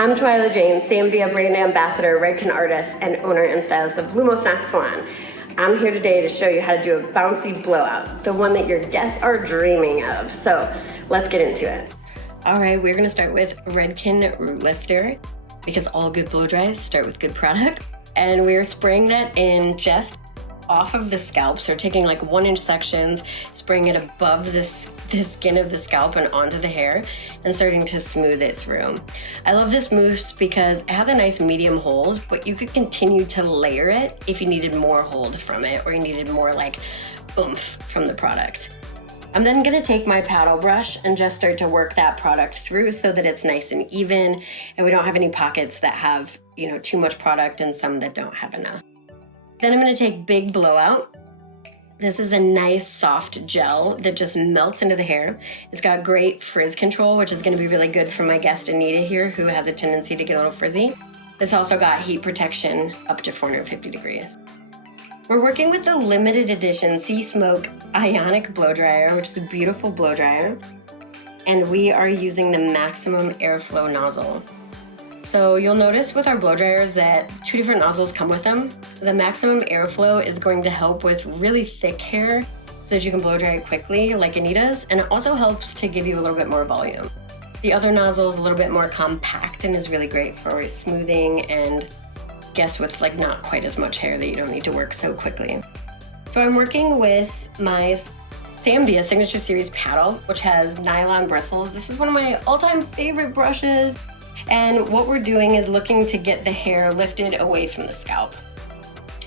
I'm Twylla Jane, Zambia brand ambassador, Redken artist, and owner and stylist of Lumos Salon. I'm here today to show you how to do a bouncy blowout, the one that your guests are dreaming of. So let's get into it. All right, we're gonna start with Redken Root Lifter because all good blow dries start with good product. And we're spraying that in just off of the scalp. So taking like 1-inch sections, spraying it above the skin of the scalp and onto the hair and starting to smooth it through. I love this mousse because it has a nice medium hold, but you could continue to layer it if you needed more hold from it or you needed more like oomph from the product. I'm then gonna take my paddle brush and just start to work that product through so that it's nice and even and we don't have any pockets that have, too much product and some that don't have enough. Then I'm gonna take Big Blowout. This is a nice soft gel that just melts into the hair. It's got great frizz control, which is gonna be really good for my guest Anita here, who has a tendency to get a little frizzy. It's also got heat protection up to 450 degrees. We're working with the limited edition Sea Smoke Ionic Blow Dryer, which is a beautiful blow dryer. And we are using the maximum airflow nozzle. So you'll notice with our blow dryers that 2 different nozzles come with them. The maximum airflow is going to help with really thick hair so that you can blow dry it quickly like Anita's, and it also helps to give you a little bit more volume. The other nozzle is a little bit more compact and is really great for smoothing and guests with like not quite as much hair that you don't need to work so quickly. So I'm working with my Zambia Signature Series paddle, which has nylon bristles. This is one of my all-time favorite brushes. And what we're doing is looking to get the hair lifted away from the scalp.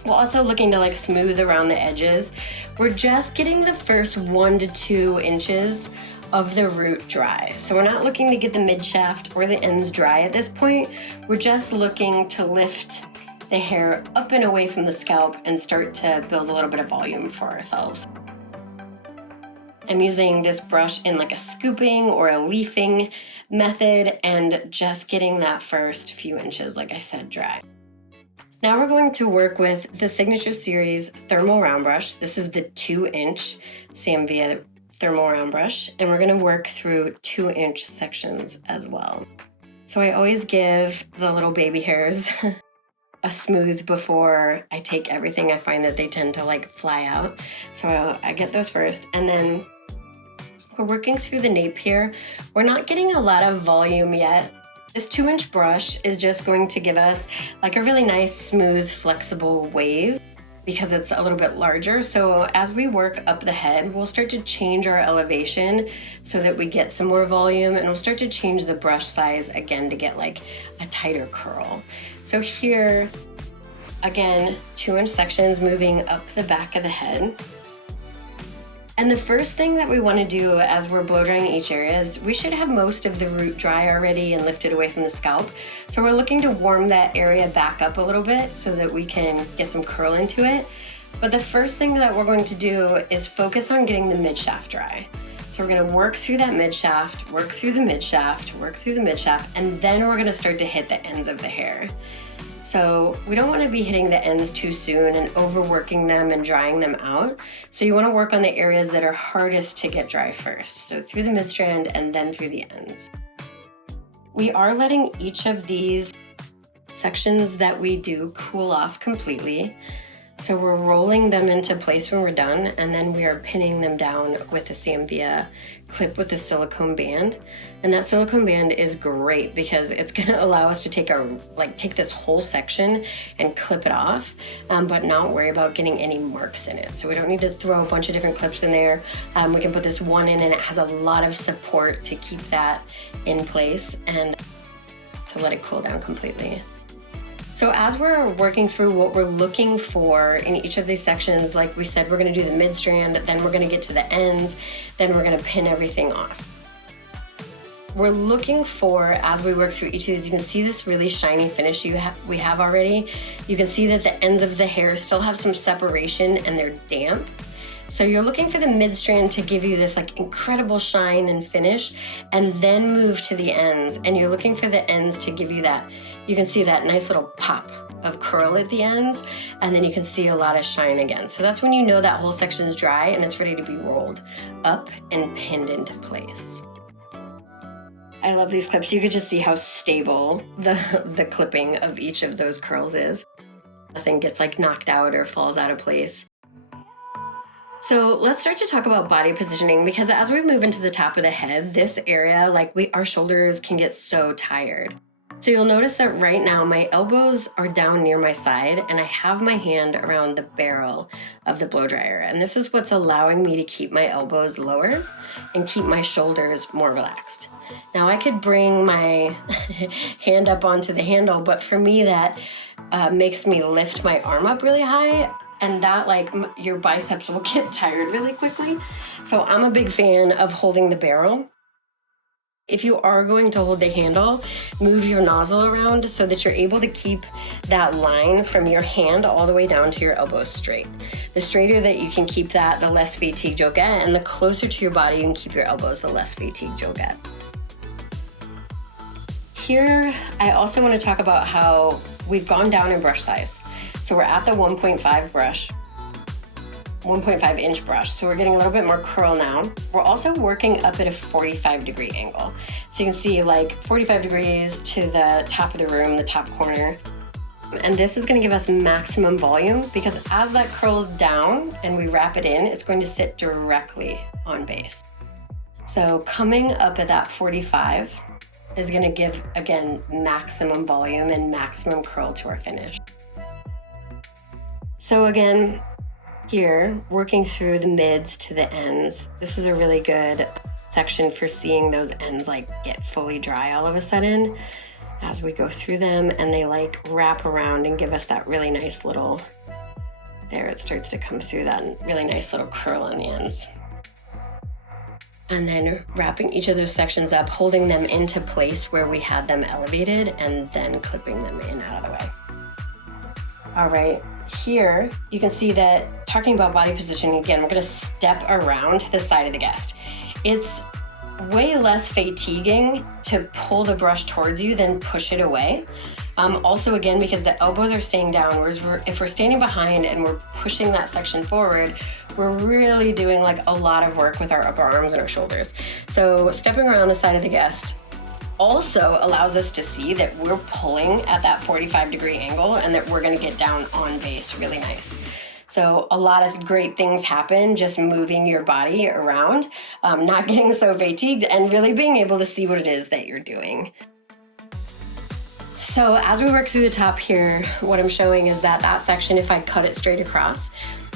We're also looking to like smooth around the edges. We're just getting the first 1 to 2 inches of the root dry. So we're not looking to get the mid shaft or the ends dry at this point. We're just looking to lift the hair up and away from the scalp and start to build a little bit of volume for ourselves. I'm using this brush in like a scooping or a leafing method and just getting that first few inches, like I said, dry. Now we're going to work with the Signature Series Thermal Round Brush. This is the 2-inch Zambia Thermal Round Brush, and we're gonna work through 2-inch sections as well. So I always give the little baby hairs a smooth before I take everything. I find that they tend to like fly out. So I get those first, and then we're working through the nape here. We're not getting a lot of volume yet. This 2-inch brush is just going to give us like a really nice, smooth, flexible wave because it's a little bit larger. So as we work up the head, we'll start to change our elevation so that we get some more volume, and we'll start to change the brush size again to get like a tighter curl. So here, again, 2-inch sections moving up the back of the head. And the first thing that we want to do as we're blow drying each area is we should have most of the root dry already and lifted away from the scalp. So we're looking to warm that area back up a little bit so that we can get some curl into it. But the first thing that we're going to do is focus on getting the mid shaft dry. So we're going to work through that mid shaft, work through the mid shaft, work through the mid shaft, and then we're going to start to hit the ends of the hair. So we don't want to be hitting the ends too soon and overworking them and drying them out. So you want to work on the areas that are hardest to get dry first. So through the mid strand and then through the ends. We are letting each of these sections that we do cool off completely. So we're rolling them into place when we're done, and then we are pinning them down with a Zambia clip with a silicone band. And that silicone band is great because it's gonna allow us to take this whole section and clip it off, but not worry about getting any marks in it. So we don't need to throw a bunch of different clips in there. We can put this one in and it has a lot of support to keep that in place and to let it cool down completely. So as we're working through what we're looking for in each of these sections, like we said, we're gonna do the mid strand, then we're gonna get to the ends, then we're gonna pin everything off. We're looking for, as we work through each of these, you can see this really shiny finish we have already. You can see that the ends of the hair still have some separation and they're damp. So you're looking for the mid strand to give you this like incredible shine and finish, and then move to the ends. And you're looking for the ends to give you that, you can see that nice little pop of curl at the ends, and then you can see a lot of shine again. So that's when you know that whole section is dry and it's ready to be rolled up and pinned into place. I love these clips. You could just see how stable the clipping of each of those curls is. Nothing gets like knocked out or falls out of place. So let's start to talk about body positioning, because as we move into the top of the head, this area, like our shoulders can get so tired. So you'll notice that right now my elbows are down near my side and I have my hand around the barrel of the blow dryer. And this is what's allowing me to keep my elbows lower and keep my shoulders more relaxed. Now I could bring my hand up onto the handle, but for me that makes me lift my arm up really high, and that your biceps will get tired really quickly. So I'm a big fan of holding the barrel. If you are going to hold the handle, move your nozzle around so that you're able to keep that line from your hand all the way down to your elbows straight. The straighter that you can keep that, the less fatigued you'll get, and the closer to your body you can keep your elbows, the less fatigued you'll get. Here, I also want to talk about how we've gone down in brush size. So we're at the 1.5 brush, 1.5 inch brush. So we're getting a little bit more curl now. We're also working up at a 45-degree angle. So you can see like 45 degrees to the top of the room, the top corner. And this is going to give us maximum volume, because as that curls down and we wrap it in, it's going to sit directly on base. So coming up at that 45 is going to give, again, maximum volume and maximum curl to our finish. So again, here, working through the mids to the ends, this is a really good section for seeing those ends like get fully dry all of a sudden as we go through them, and they like wrap around and give us that really nice little, there it starts to come through, that really nice little curl on the ends. And then wrapping each of those sections up, holding them into place where we had them elevated, and then clipping them in out of the way. All right, here you can see that, talking about body positioning again, we're gonna step around to the side of the guest. It's way less fatiguing to pull the brush towards you than push it away. Also, again, because the elbows are staying down, whereas if we're standing behind and we're pushing that section forward, we're really doing like a lot of work with our upper arms and our shoulders. So stepping around the side of the guest also allows us to see that we're pulling at that 45-degree angle and that we're gonna get down on base really nice. So a lot of great things happen just moving your body around, not getting so fatigued, and really being able to see what it is that you're doing. So as we work through the top here, what I'm showing is that that section, if I cut it straight across,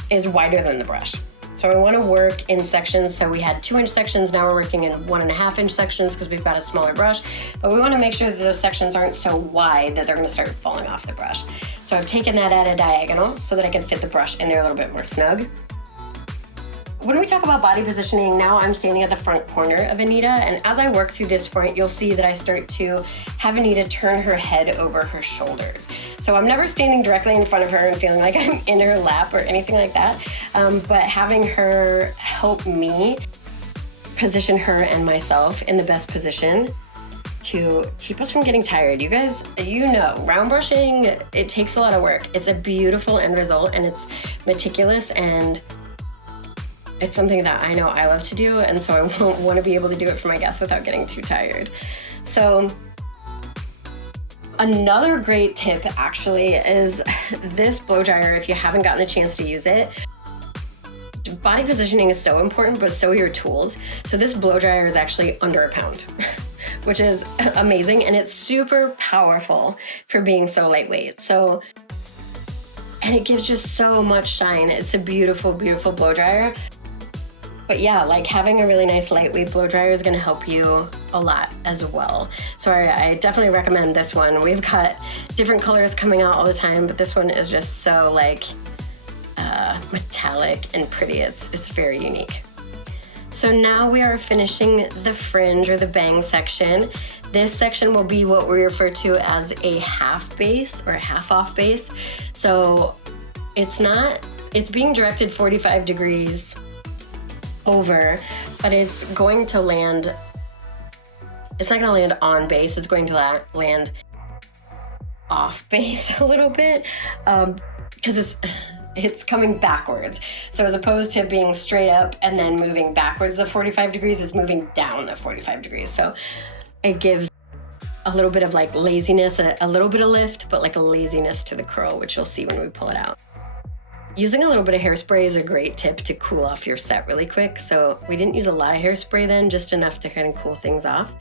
is wider than the brush. So I want to work in sections. So we had 2-inch sections, now we're working in 1.5-inch sections because we've got a smaller brush, but we want to make sure that those sections aren't so wide that they're going to start falling off the brush. So I've taken that at a diagonal so that I can fit the brush in there a little bit more snug. When we talk about body positioning, now I'm standing at the front corner of Anita, and as I work through this front, you'll see that I start to have Anita turn her head over her shoulders. So I'm never standing directly in front of her and feeling like I'm in her lap or anything like that, but having her help me position her and myself in the best position to keep us from getting tired. You guys, you know, round brushing, it takes a lot of work. It's a beautiful end result, and it's meticulous, and it's something that I know I love to do, and so I want to be able to do it for my guests without getting too tired. So another great tip actually is this blow dryer. If you haven't gotten a chance to use it, body positioning is so important, but so are your tools. So this blow dryer is actually under a pound, which is amazing, and it's super powerful for being so lightweight. So, and it gives just so much shine. It's a beautiful, beautiful blow dryer. But yeah, like having a really nice lightweight blow dryer is gonna help you a lot as well. So I definitely recommend this one. We've got different colors coming out all the time, but this one is just so like metallic and pretty. It's very unique. So now we are finishing the fringe or the bang section. This section will be what we refer to as a half base or a half off base. So it's being directed 45 degrees over, but it's going to land, it's not going to land on base, it's going to land off base a little bit, because it's coming backwards. So as opposed to being straight up and then moving backwards the 45 degrees, it's moving down the 45 degrees. So It gives a little bit of like laziness, a little bit of lift, but like a laziness to the curl, which you'll see when we pull it out. Using a little bit of hairspray is a great tip to cool off your set really quick. So we didn't use a lot of hairspray then, just enough to kind of cool things off.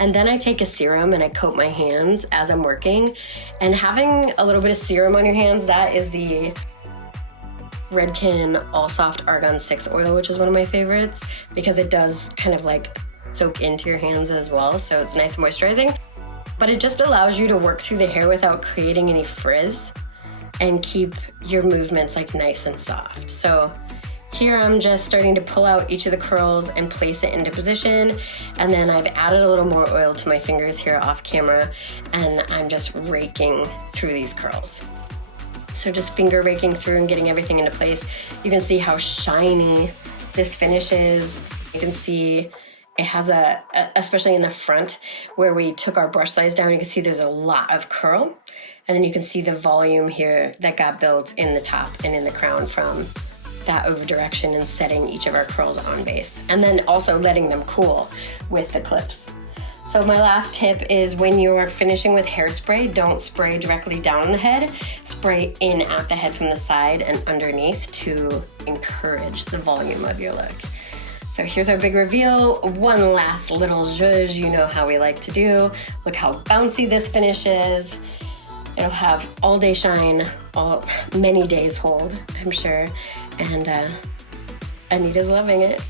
And then I take a serum and I coat my hands as I'm working. And having a little bit of serum on your hands, that is the Redken All Soft Argan 6 oil, which is one of my favorites because it does kind of like soak into your hands as well. So it's nice and moisturizing, but it just allows you to work through the hair without creating any frizz and keep your movements like nice and soft. So here I'm just starting to pull out each of the curls and place it into position. And then I've added a little more oil to my fingers here off camera, and I'm just raking through these curls. So just finger raking through and getting everything into place. You can see how shiny this finish is. You can see it has especially in the front where we took our brush size down, you can see there's a lot of curl. And then you can see the volume here that got built in the top and in the crown from that over direction and setting each of our curls on base. And then also letting them cool with the clips. So my last tip is when you're finishing with hairspray, don't spray directly down on the head. Spray in at the head from the side and underneath to encourage the volume of your look. So here's our big reveal. One last little zhuzh, you know how we like to do. Look how bouncy this finish is. It'll have all day shine, many days hold, I'm sure. And Anita's loving it.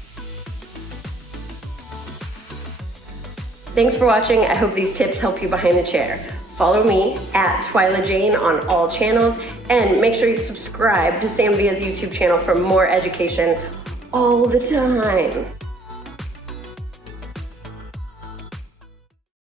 Thanks for watching. I hope these tips help you behind the chair. Follow me at Twylla Jane on all channels, and make sure you subscribe to Sam Via's YouTube channel for more education all the time.